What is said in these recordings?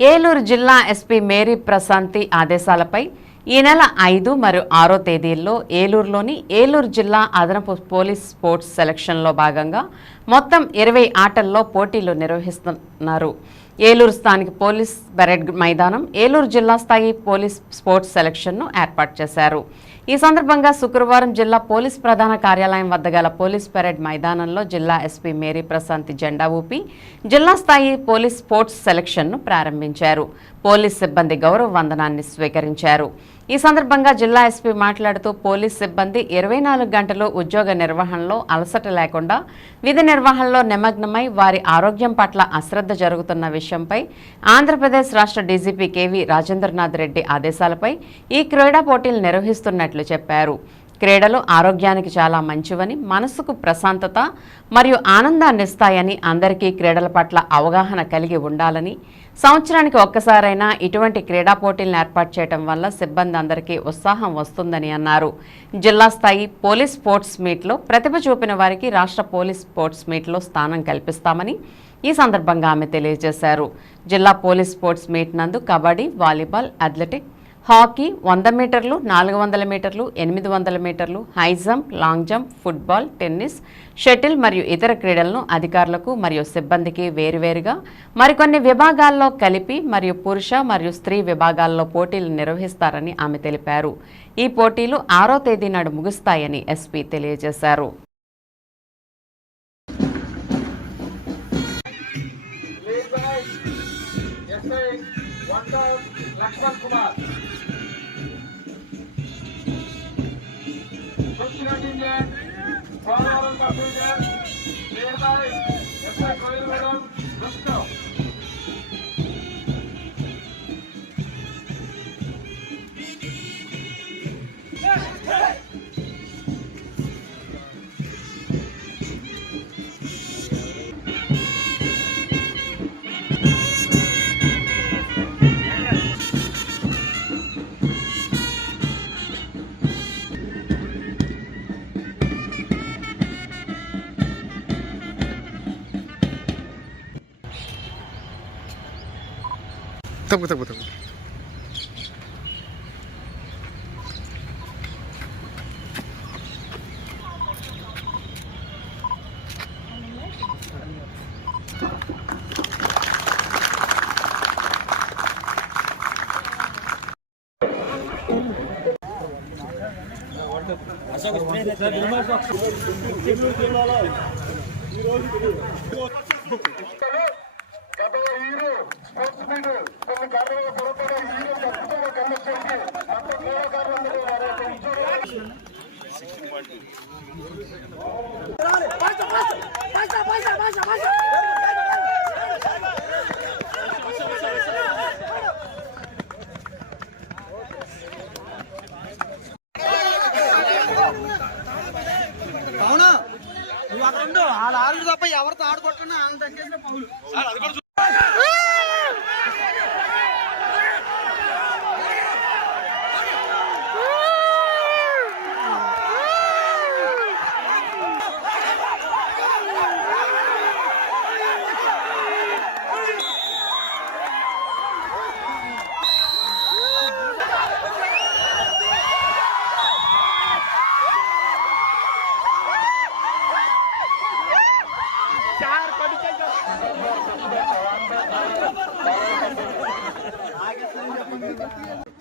ఏలూరు జిల్లా SP Mary Prashanti ఆదేశాలపై ఈ నెల 5 మరియు 6 తేదీల్లో ఏలూరులోని ఏలూరు జిల్లా అదనపు పోలీస్ స్పోర్ట్స్ సెలక్షన్లో భాగంగా మొత్తం 20 ఆటల్లో పోటీలు నిర్వహిస్తున్నారు. ఏలూరు స్థానిక పోలీస్ పరేడ్ మైదానం ఏలూరు జిల్లా స్థాయి పోలీస్ స్పోర్ట్స్ సెలక్షన్ను ఏర్పాటు చేశారు. ఈ సందర్భంగా శుక్రవారం జిల్లా పోలీస్ ప్రధాన కార్యాలయం వద్ద గల పోలీస్ పరేడ్ మైదానంలో జిల్లా ఎస్పీ మేరీ ప్రశాంతి జెండా ఊపి జిల్లా స్థాయి పోలీస్ స్పోర్ట్స్ సెలక్షన్ను ప్రారంభించారు. పోలీస్ సిబ్బంది గౌరవ వందనాన్ని స్వీకరించారు. ఈ సందర్భంగా జిల్లా ఎస్పీ మాట్లాడుతూ పోలీస్ సిబ్బంది 24 గంటలు ఉద్యోగ నిర్వహణలో అలసట లేకుండా విధి నిర్వహణలో నిమగ్నమై వారి ఆరోగ్యం పట్ల అశ్రద్ధ జరుగుతున్న విషయంపై ఆంధ్రప్రదేశ్ రాష్ట్ర డీజీపీ కేవీ రాజేంద్రనాథ్ రెడ్డి ఆదేశాలపై ఈ క్రీడా పోటీలు నిర్వహిస్తున్నట్లు చెప్పారు. క్రీడలు ఆరోగ్యానికి చాలా మంచివని, మనసుకు ప్రశాంతత మరియు ఆనందాన్ని ఇస్తాయని, అందరికీ క్రీడల పట్ల అవగాహన కలిగి ఉండాలని, సంవత్సరానికి ఒక్కసారైనా ఇటువంటి క్రీడా పోటీలను ఏర్పాటు చేయడం వల్ల సిబ్బంది అందరికీ ఉత్సాహం వస్తుందని అన్నారు. జిల్లా స్థాయి పోలీస్ స్పోర్ట్స్ మీట్లో ప్రతిభ చూపిన వారికి రాష్ట్ర పోలీస్ స్పోర్ట్స్ మీట్లో స్థానం కల్పిస్తామని ఈ సందర్భంగా ఆమె తెలియజేశారు. జిల్లా పోలీస్ స్పోర్ట్స్ మీట్ నందు కబడ్డీ, వాలీబాల్, అథ్లెటిక్, హాకీ, 100 మీటర్లు, 400 మీటర్లు, 800 మీటర్లు, high jump, long jump, football, tennis, shuttle మరియు ఇతర క్రీడలను అధికారులకు మరియు సిబ్బందికి వేరువేరుగా మరికొన్ని విభాగాల్లో కలిపి మరియు పురుష మరియు స్త్రీ విభాగాల్లో పోటీలు నిర్వహిస్తారని ఆమె తెలిపారు. ఈ పోటీలు 6వ తేదీ నాడు ముగుస్తాయని ఎస్పీ తెలియజేశారు. తగ్గు అవును నువ్వు అక్కడ ఉండు. వాళ్ళు ఆడు తప్ప ఎవరితో ఆడుకుంటున్నా అంత తగ్గేసిన పౌలు.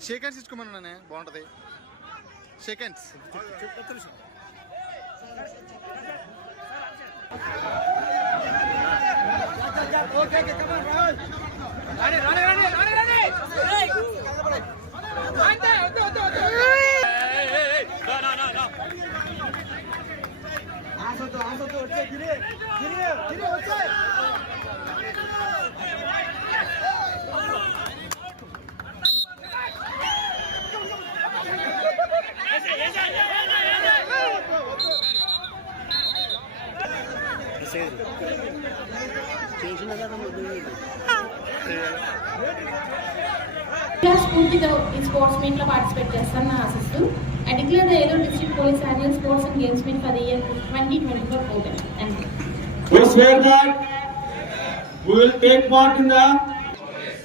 షేక్ హ్యాండ్స్ ఇచ్చుకోమన్నానే బాగుంటది. షేక్ హ్యాండ్స్ స్ఫూర్తితో ఈ స్పోర్ట్స్ మీట్ లో పార్టిసిపేట్ చేస్తానని ఆశిస్తూ I declare the Elur District Police Annual Sports and Games Meet for the year 2024 open. Thank you. We swear that we will take part in the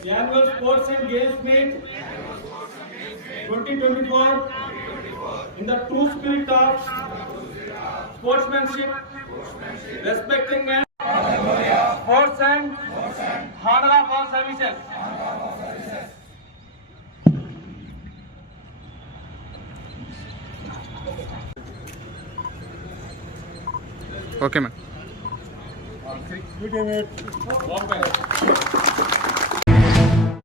The annual Sports and Games Meet 2024 in the true spirit of sportsmanship, respecting and sports and honor of our services. Okay ma'am Walk back.